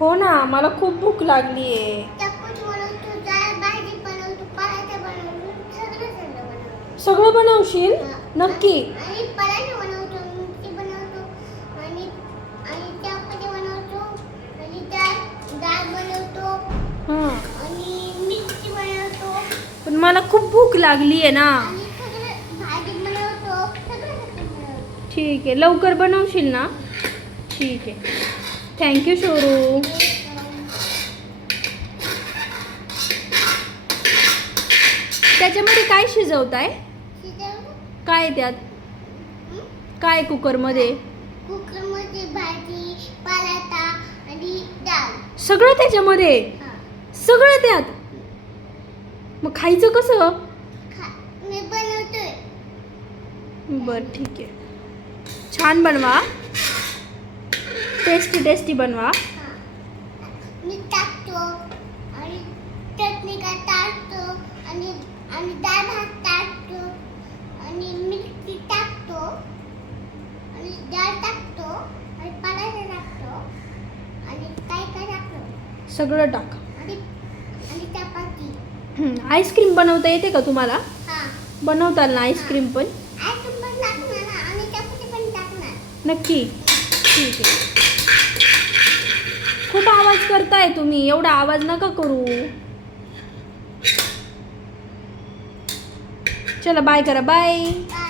हो ना, मला खूप भूक लागली आहे. चपाती बनवतो, डाळ भाजी बनवतो, पराठा बनवतो, सगळं बनवतो. सगळं बनवशील? हा. नक्की? आणि पराठा बनवतो, मिरची बनवतो, आणि आणि चपाती बनवतो, आणि डाळ बनवतो, हां. आणि मिरची बनवतो, पण मला खूप भूक लागली आहे ना. आणि सगळं भाजी बनवतो, सगळं बनवतो. ठीक आहे, लवकर बनवशील ना? ठीक आहे. थँक्यू शोरू. त्याच्यामध्ये काय शिजवताय? काय आहे त्यात? काय कुकरमध्ये? कुकरमध्ये भाजी, पराठा आणि डाळ. सगळं त्याच्यामध्ये? हा. सगळं त्यात? मग खायचं कसं? मी बनवतोय. बरं ठीक आहे. छान बनवा. टेस्टी टेस्टी बनवा. हा. मी टाकतो, आणि चटणी का टाकतो, आणि आणि डाळ भात टाकतो, आणि मिरची टाकतो, आणि डाळ टाकतो, आणि पराठा टाकतो, आणि काय काय टाकतो, सगळं टाक. आणि आणि चपाती. आईस्क्रीम बनवता येते का तुम्हाला? हा. बनवताल ना आईस्क्रीम पण? आईस्क्रीम पण टाकणार ना, आणि चपाती पण टाकणार. नक्की? ठीक आहे. खूप आवाज करताय तुम्ही, एवढा आवाज नका करू. चला बाय करा, बाय. बाय.